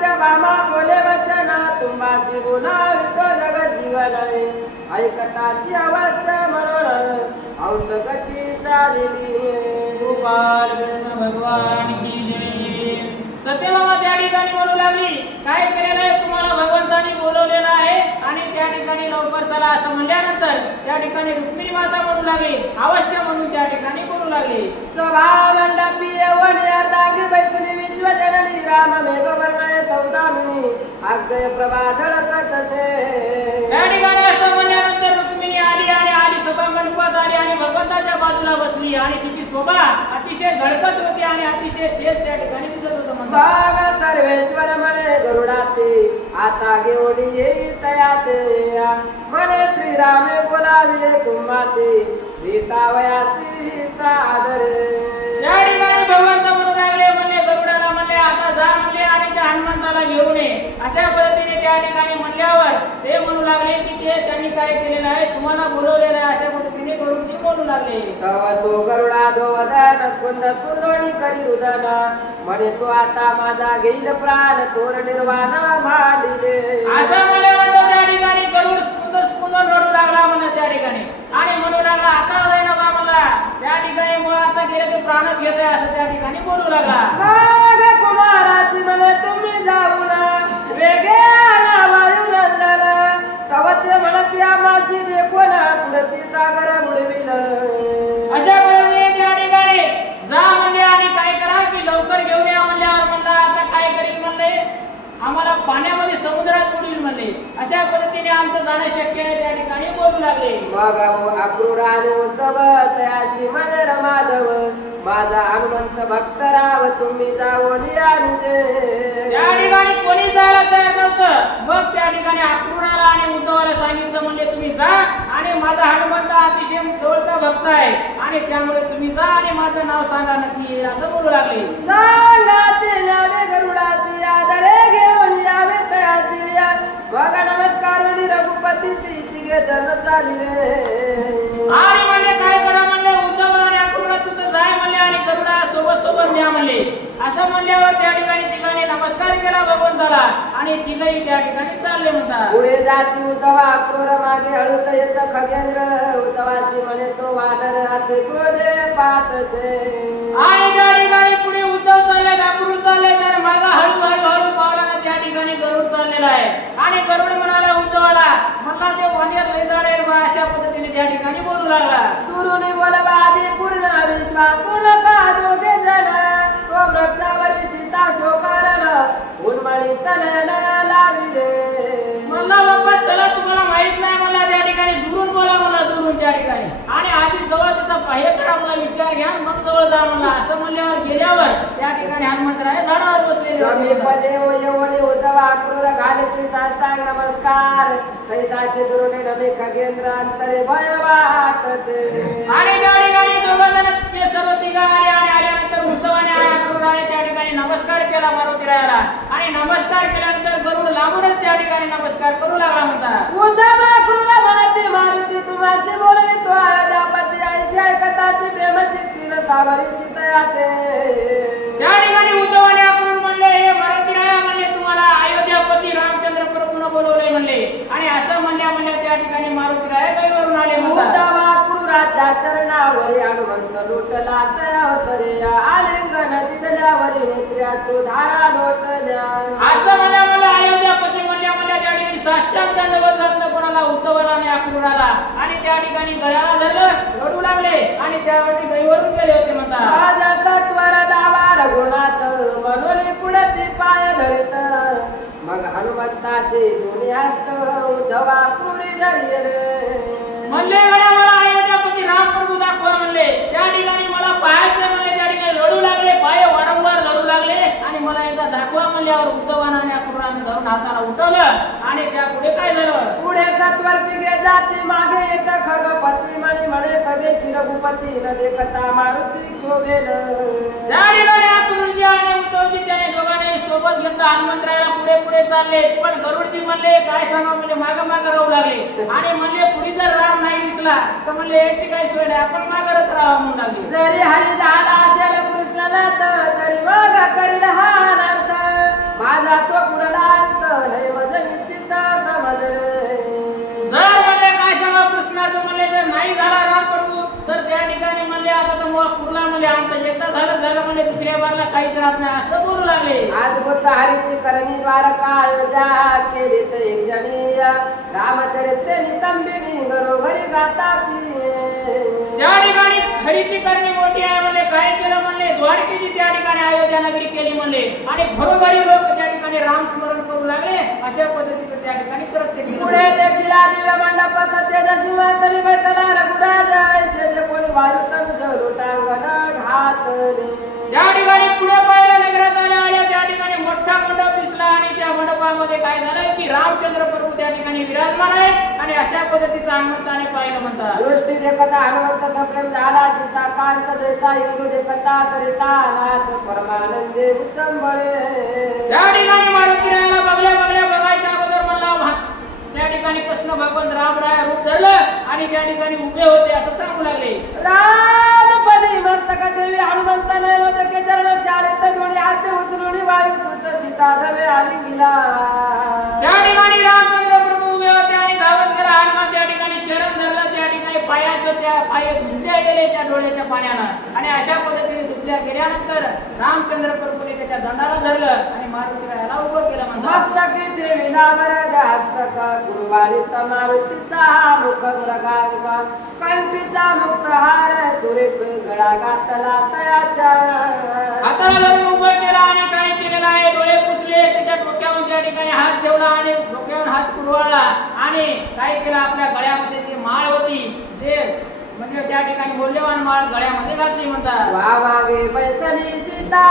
सत्य भामा बोले वचना तुम्हाची गुणावितो जगत जीवन ऐकताची अवश्य म्हणून औषगती चालली गोपाल कृष्ण भगवान की जय। सत्यभामा त्या ठिकाणी म्हणू लागली काय केलेलं आहे तुम्हाला भगवंतानी बोलवलेलं आहे आणि त्या ठिकाणी लवकर चला असं म्हणल्यानंतर त्या ठिकाणी रुक्मिणी माता म्हणू लागली अवश्य म्हणून त्या ठिकाणी बोलू लागली स्वभाव मंडपी वनिया दागी बैसनी विश्वजननी राम मेघवर्णय सौदामिनी अक्षय प्रभा धडकत असे। त्या ठिकाणी असं म्हणल्यानंतर रुक्मिणी आली आणि आली सभा मंडपात आली आणि भगवंताच्या बाजूला बसली आणि तिची शोभा अतिशय झळकत होती आणि अतिशय तेज त्या ठिकाणी दिसत होतं। भाग सर्वेश्वर म्हणे गरुडाते आता घेऊन येई तयाते म्हणे श्रीरामे बोलाविले तुम्हाते भेटावयासी सादरे। त्या ठिकाणी भगवंत म्हणू लागले म्हणले गरुडाला म्हणले आता जा म्हणले आणि त्या हनुमंताला घेऊन ये अशा पद्धतीने त्या ठिकाणी म्हणल्यावर ते म्हणू लागले की ते त्यांनी काय केलेलं आहे तुम्हाला बोलवलेलं आहे अशा पद्धतीने करून ते बोलू लागले। तव तो गरुडा दोवदन कुंद पुरोणी करी रुदना म्हणे तो आता माझा घेईल प्राण तोर निर्वाण मांडिले असं म्हणल्यानंतर त्या ठिकाणी गरुड स्फुंद रडू लागला म्हणा त्या ठिकाणी आणि म्हणू लागला आता जाईना बा मला त्या ठिकाणी मुळे आता गेले ते प्राणच घेतोय असं त्या ठिकाणी बोलू लागला। बाग कुमाराची म्हणे तुम्ही जाऊ ना वेगे वायू नंदन कवते म्हणत या माझी देखोन पुढती सागर बुडविल अशा पद्धतीने त्या ठिकाणी जा म्हणले आणि काय करा की लवकर घेऊन या म्हणल्यावर म्हणला आता काय करील म्हणले आम्हाला पाण्यामध्ये समुद्रात बुडवील म्हणले अशा पद्धतीने आमचं जाणं शक्य आहे त्या ठिकाणी बोलू लागले। मग अक्रूर आणि उद्धव तयाची मन रमाधव माझा हनुमंत भक्त राव तुम्ही जाऊन या त्या ठिकाणी कोणी जायला तयार नव्हतं मग त्या ठिकाणी अक्रूराला आणि उद्धवाला सांगितलं म्हणजे तुम्ही जा आणि माझा हनुमंत अतिशय जवळचा भक्त आहे आणि त्यामुळे तुम्ही जा आणि माझं नाव सांगा नक्की असं बोलू लागले। सांगा ते नावे गरुडाची आदरे घेऊन यावे तयाची बघ नमस्कार रघुपतीची तिघे जण चालले आणि म्हणले काय करा म्हणले उद्धव आणि अक्रूर तू जाय म्हणले आणि गरुडा सोबत न्या म्हणले असं म्हणल्यावर त्या ठिकाणी नमस्कार केला भगवंताला आणि तिघही त्या ठिकाणी चालले म्हणतात। पुढे जाती उद्धव अक्रूर मागे हळूच येत खगेंद्र उद्धवाशी म्हणे तो वानर असे क्रोधे पाहतसे आणि त्या ठिकाणी पुढे उद्धव चालले अक्रूर चालले तर मागे हळू पावलाने त्या ठिकाणी गरुड चाललेला आहे आणि गरुड म्हणाला उद्धवाला मला ते वानर लय जाडेल बा अशा पद्धतीने त्या ठिकाणी बोलू लागला। गुरुनी बोलवादी पूर्ण विश्वास नका दोघे जण तो वृक्षावरील सीता शोकारण उन्मळी तनयन लाविले मला बाबा चला तुम्हाला माहित नाही मला त्या ठिकाणी दुरून बोला मला दुरून त्या ठिकाणी आणि आधी जवळ त्याचा पाह्य करा मला विचार घ्या मग जवळ जा मला असं म्हणल्यावर गेल्यावर त्या ठिकाणी हनुमंतराय झाडावर बसलेले समीपदे येऊन उद्धव अक्रूर घालीची साष्टांग नमस्कार तैसाचे दुरुने नमे खगेंद्र अंतरे भय वाटते आणि त्या ठिकाणी दोघं जण ते सर्व तिघं आले आणि आल्यानंतर उद्धवाने अक्रूराने त्या ठिकाणी नमस्कार केला मारुतीरायाला आणि नमस्कार केल्यानंतर गरुड लांबूनच त्या ठिकाणी नमस्कार करू लागला म्हणतात। उद्धव अक्रूर म्हणते मारुती तुम्हाशी बोलवितो अयोध्यापती ऐशी ऐकताची प्रेमाची तीन सावरीची तयाते त्या ठिकाणी उद्धवाने अक्रूर म्हणले हे मारुतीराया म्हणले तुम्हाला अयोध्यापती रामचंद्र प्रभूने बोलवले म्हणले आणि असं म्हणल्या त्या ठिकाणी मारुतीराया गैरवरून आले म्हणतात। उद्धव अक्रूराच्या चरणावरी हनुमंत लोटला तयावतरे आलिंगन दिल्यावरी नेत्र्या सुधारा लोटल्या असं म्हणल्या अयोध्यापती म्हणल्या त्या ठिकाणी साष्टांग दंडवत घातलं कोणाला उद्धवाला आणि अक्रूराला आणि त्या ठिकाणी गळ्याला धरलं रडू लागले आणि त्यावरती गैरवरून गेले होते म्हणतात। सत्वर दावार गुणात म्हणून पुढे पाय धरत मग हनुमंताचे दोन्ही हस्त उद्धव अक्रूरी धरले म्हणले गड्या मला अयोध्यापती राम प्रभू दाखवा म्हणले त्या ठिकाणी मला पाहायचं म्हणले त्या ठिकाणी रडू लागले पाय वारंवार धरू लागले आणि मला एकदा दाखवा म्हणल्यावर उद्धवाने आणि अक्रूराने धरून हाताला उठवलं आणि त्या पुढे काय झालं पुढे सत्वर तिघे जाती मागे येत खगपती म्हणे सभेची रघुपती न देखता मारुती शोभेल त्या ठिकाणी अक्रूरजी आणि उद्धवजी त्याने दोघांनी सोबत घेतलं हनुमंतरायाला पुढे चालले पण गरुडजी म्हणले काय सांगा म्हणजे मागे राहू लागले आणि म्हणले पुढे जर राम नाही दिसला तर म्हणले याची काय सोय नाही आपण मागरच राहा म्हणून लागले जरी हरी झाला असेल कृष्णाला तरी मग करील हा अनर्थ माझा तो पुरला म्हणजे आमचं एकदा झालं म्हणजे दुसऱ्या बारला काहीच राहत नाही असं बोलू लागले. आज बुद्ध हरीची करणी द्वारका अयोध्या केली ते क्षणी रामचरित्र नितंबिनी घरोघरी गातात. त्या ठिकाणी खरीची करणी मोठी आहे म्हणले. काय केलं म्हणले द्वारकेची त्या ठिकाणी अयोध्या नगरी केली म्हणले आणि घरोघरी लोक त्या ठिकाणी राम स्मरण करू लागले. अशा पद्धतीचं त्या ठिकाणी प्रत्येक पुढे देखील दिव्य मंडप सत्तेच्या सिंहासनी बैठला रघुराज ऐसे कोणी वायुतन लोटांगण घातले. त्या ठिकाणी पुढे पाहिलं नगरात आल्या त्या ठिकाणी मोठा मंडप दिसला आणि त्या मंडपामध्ये काय झालं की रामचंद्र प्रभू त्या ठिकाणी विराजमान आहे आणि अशा पद्धतीचं हनुमंताने पाहिलं म्हणतात. दृष्टी देखता हनुमंत सप्रेम झाला सीता कांत देसा इंदू देखता तरिता नाथ परमानंदे उचंबळे. त्या ठिकाणी मारुतीरायाला बघल्या बघायच्या अगोदर म्हणला त्या ठिकाणी कृष्ण भगवान रामराय रूप धरलं आणि त्या ठिकाणी उभे होते असं सांगू लागले. रामपदी मस्तक देवी हनुमंत नैवेद्य चरण शाळेत दोन्ही हात उचलून वायू सुत सीता धवे आलिंगिला. त्या ठिकाणी रामचंद्र प्रभू उभे होते आणि धावत गेला. हनुमान त्या ठिकाणी चरण धरलं. त्या ठिकाणी पायाचं त्या पाय धुतल्या गेले त्या डोळ्याच्या पाण्यानं आणि अशा पद्धतीने धुतल्या गेल्यानंतर रामचंद्र प्रभूने त्याच्या दंडाला धरलं आणि मारुतीरायाला उभं केलं म्हणतात. मस्तकी देवी नावर हस्तक गुरुवारी तमारुतीचा मुख मृगांका कंठीचा मुक्त हार सुरेख गळा घातला तयाच्या. हाताला धरून उभं केला आणि काय केलेलं आहे डोळे पुसले. त्याच्या डोक्यावर त्या ठिकाणी हात ठेवला आणि डोक्यावर हात कुरवाळला आणि काय केलं आपल्या गळ्यामध्ये ती माळ होती जे म्हणजे त्या ठिकाणी मौल्यवान माळ गळ्यामध्ये घातली म्हणतात. वावागे बैसली सीता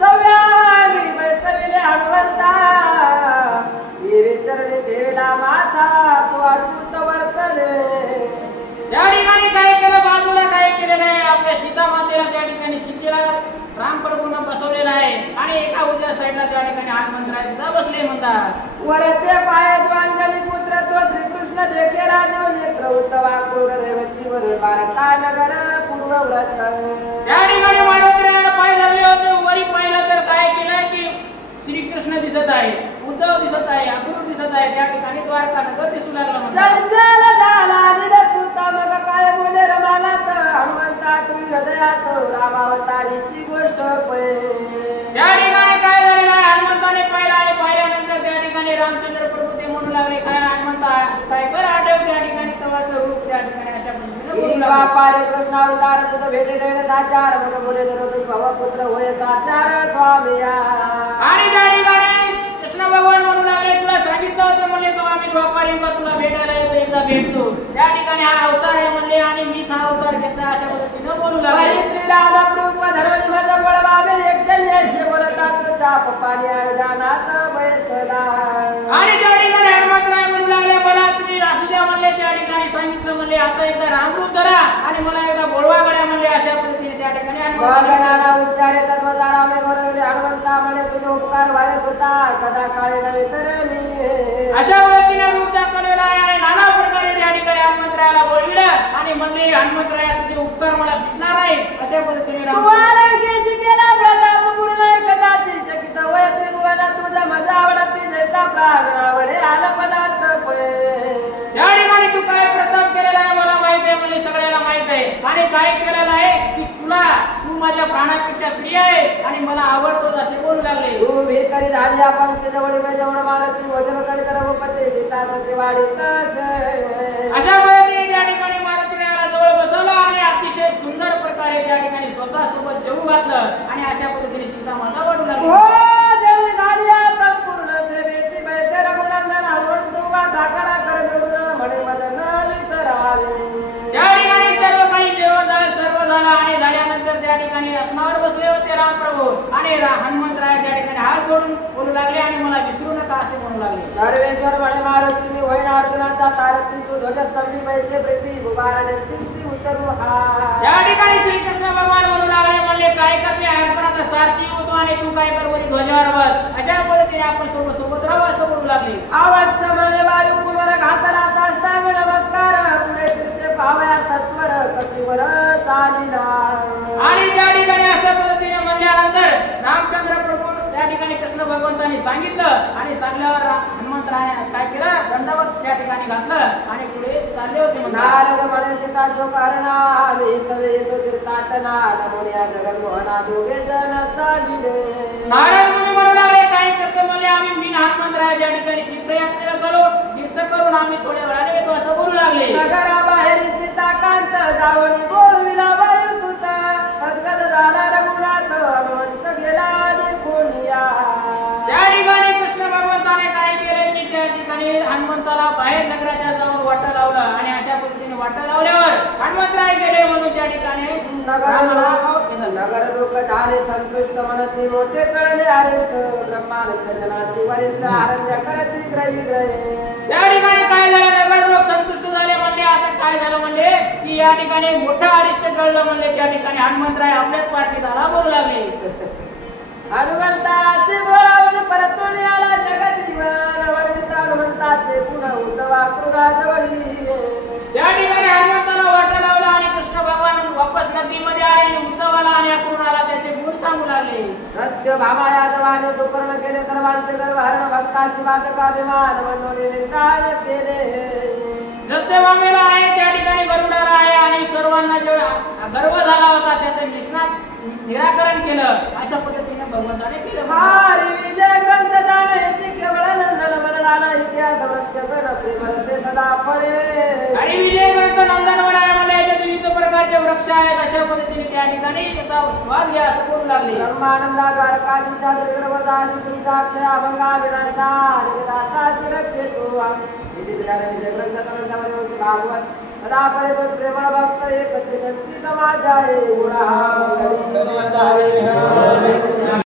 सव्यागी बैसविले हनुमंता हिरे चरणी ठेवला माथा तो अद्भुत वर्तले. त्या ठिकाणी काय केलं बाजूला काय केलेलं आहे आपल्या सीता मातेला त्या ठिकाणी सीतेला राम प्रभूंना बसवलेला आहे आणि एका उजव्या साईडला त्या ठिकाणी हनुमंतराय सुद्धा बसले म्हणतात. वरते पाय द्वांजली पुत्र तो श्रीकृष्ण देखे राजव नेत्र उत्तवा क्रूर रेवतीवर बारका नगर पूर्वव्रत. त्या ठिकाणी मारुतीरायाला पाय लागले होते. वरी पाहिलं तर काय केलं की श्रीकृष्ण दिसत आहे, उद्धव दिसत आहे, अक्रूर दिसत आहे. त्या ठिकाणी द्वारका नगर दिसू लागला म्हणतात. चंचल झाला निरतुता मग काय बोले रमालात हनुमंता तुम्ही हृदयात रामावतारीची गोष्ट पळे. त्या ठिकाणी काय झालेलं आहे हनुमंताने पाहिलं आणि पाहिल्यानंतर त्या ठिकाणी रामचंद्र प्रभू ते म्हणू लागले काय हनुमंता काय कर आठव त्या ठिकाणी तवाचं रूप त्या ठिकाणी अशा पारे कृष्ण अवतार सुद्धा भेटे देणे साचार मग बोले दरोज भवपुत्र होय साचार स्वामी. आणि त्या ठिकाणी कृष्ण भगवान म्हणू लागले तुला सांगितलं होतं म्हणले तो आम्ही द्वापार युगात तुला भेटायला येतो एकदा भेटतो. त्या ठिकाणी हा अवतार आहे म्हणले आणि मी हा अवतार घेतला अशा पद्धतीनं बोलू लागले. रामरूप धर्म माझा बळवावे एकशे बोलतात चाप पाणी जानात बैसला. आणि त्या ठिकाणी हनुमंतराय म्हणू लागले मला तुम्ही असू द्या म्हणले. त्या ठिकाणी सांगितलं म्हणले आता एकदा रामरूप धरा आणि मला एकदा बोलवा गड्या म्हणले. अशा पद्धतीने त्या ठिकाणी उच्चारे तत्वदारामे गोरगडे हनुमंता म्हणे तुझे उपकार व्हायच होता कदा काय नव्हे तर मी. अशा पद्धतीने रूप दाखवलेला आहे आणि नाना प्रकारे त्या ठिकाणी हनुमंतरायाला बोलविलं आणि म्हणले हनुमंतराया तुझे उपकार मला भेटणार आहे. अशा पद्धतीने केला प्रताप पूर्ण कदाचित चकित वय त्रिभुवना तुझा मजा आवडती जैसा प्राण आवडे आल पदार्थ त्या ठिकाणी तू काय प्रताप केलेला आहे मला माहित आहे म्हणजे सगळ्याला माहित आहे आणि काय केलेलं आहे की तू माझ्या प्राणापेक्षा प्रिय आहे आणि मला आवडतोच असे बोलू लागले. तू भेकरी झाली आपण जवळ जवळ मारती वजन करीत रघुपती सीता वाढीत. अशा पद्धतीने त्या ठिकाणी मारुतीरायाला जवळ बसवलं आणि अतिशय सुंदर प्रकारे त्या ठिकाणी स्वतः सोबत जेवू घातलं आणि अशा पद्धतीने सीता माता वाढू लागली. देवी झाली संपूर्ण सेवेची बैसे रघुनंदन हनुमंत तुका धाकरा कर जोडून म्हणे मदन त्या ठिकाणी सर्व काही जेवण झालं सर्व झालं आणि झाल्यानंतर त्या ठिकाणी आसनावर बसले होते रामप्रभू आणि हनुमंतराय त्या ठिकाणी हात जोडून बोलू लागले आणि मला विसरू नका असे म्हणू लागले. सर्वेश्वर म्हणे मारुतीने होईन अर्जुनाचा सारथी तू ध्वजस्तंभी पैसे प्रीती उभारणे चिंती उतरू हा. त्या ठिकाणी श्रीकृष्ण भगवान म्हणू लागले म्हणले काय कर मी अर्जुनाचा सारथी होतो आणि तू काय कर वरी ध्वजावर बस. अशा पद्धतीने आपण सोबत राहू असं बोलू लागले. आवाज समळे वायू कुमार घातला साष्टांग नमस्कार पुढे फिरते पावया सत्वर कपिवर चालिला. आणि त्या ठिकाणी अशा पद्धतीने म्हणल्यानंतर रामचंद्र प्रभू त्या ठिकाणी कृष्ण कृष्ण भगवंतांनी सांगितलं आणि सांगल्यावर हनुमंतराय काय केलं दंडवत त्या ठिकाणी घातलं आणि पुढे चालले होते. नारद म्हणे सीता शोकारणा वेतवे तीर्थाटना नमोनिया जगन्मोहना दोघे जण चालिले. नारद मुनी म्हणू लागले काय करतो म्हणजे आम्ही मी हनुमंतराय त्या ठिकाणी तीर्थयात्रेला चालू तीर्थ करून आम्ही थोड्या वेळाने येतो असं बोलू लागले. नगराबाहेर सीताकांत जावणी बोलविला वायू तुता गदगद झाला रघुनाथ हनुमंत गेला कोणिया. त्या ठिकाणी कृष्ण भगवंताने काय केलं की त्या ठिकाणी हनुमंताला बाहेर नगराच्या जाऊन वाटा लावलं आणि अशा पद्धतीने वाटा लावल्यावर हनुमंतराय गेले म्हणून त्या ठिकाणी नगर लोक झाले संतुष्ट म्हणत मोठे कळले अरिष्ट ब्रह्मानंद जनाची वरिष्ठ आरण्य करती ग्रही ग्रहे. त्या ठिकाणी काय झालं नगर लोक संतुष्ट झाले म्हणले आता काय झालं म्हणले की या ठिकाणी मोठा अरिष्ट कळलं म्हणले. त्या ठिकाणी हनुमंतराय आपल्याच पाठीत आला बोलू लागले. हनुमंताचे बोलावून परतून आला जगजीवन वर्णित हनुमंताचे पुन्हा उद्धवा कृगाजवळी. त्या ठिकाणी हनुमंताला वाटा लावला आणि कृष्ण भगवान वापस नगरीमध्ये आले आणि उद्धवाला आणि अक्रूराला त्याचे गुण सांगू लागले. सत्य भामा यादवाने दुपर्ण केले सर्वांचे गर्वहरण भक्ताशी वाटकाभिमान मनोने निकाल केले. सत्यभामेला आहे त्या ठिकाणी गरुडाला आहे आणि सर्वांना जो गर्व झाला होता त्याचं निराकरण केलं अशा पद्धतीने भगवंताने केलं. हरी विजय ग्रंथ जाण्याची केवळ नंदन मनलाला इतिहास वृक्षगण प्रेमरसे सदा फळे. आणि विजय ग्रंथ नंदनवन आहे म्हणजे याच्यात विविध प्रकारचे वृक्ष आहेत अशा पद्धतीने त्या ठिकाणी याचा स्वाद घ्या असं बोलू लागले. ब्रह्मानंदा द्वारकाधीशा दुर्गवदानी तुमसाक्षय अभंगा विनाशा निराता सुरक्षेतो. विजय ग्रंथ नंदनवन भागवत सदा परे प्रेमळ भक्त एकत्र शक्ती समाज आहे.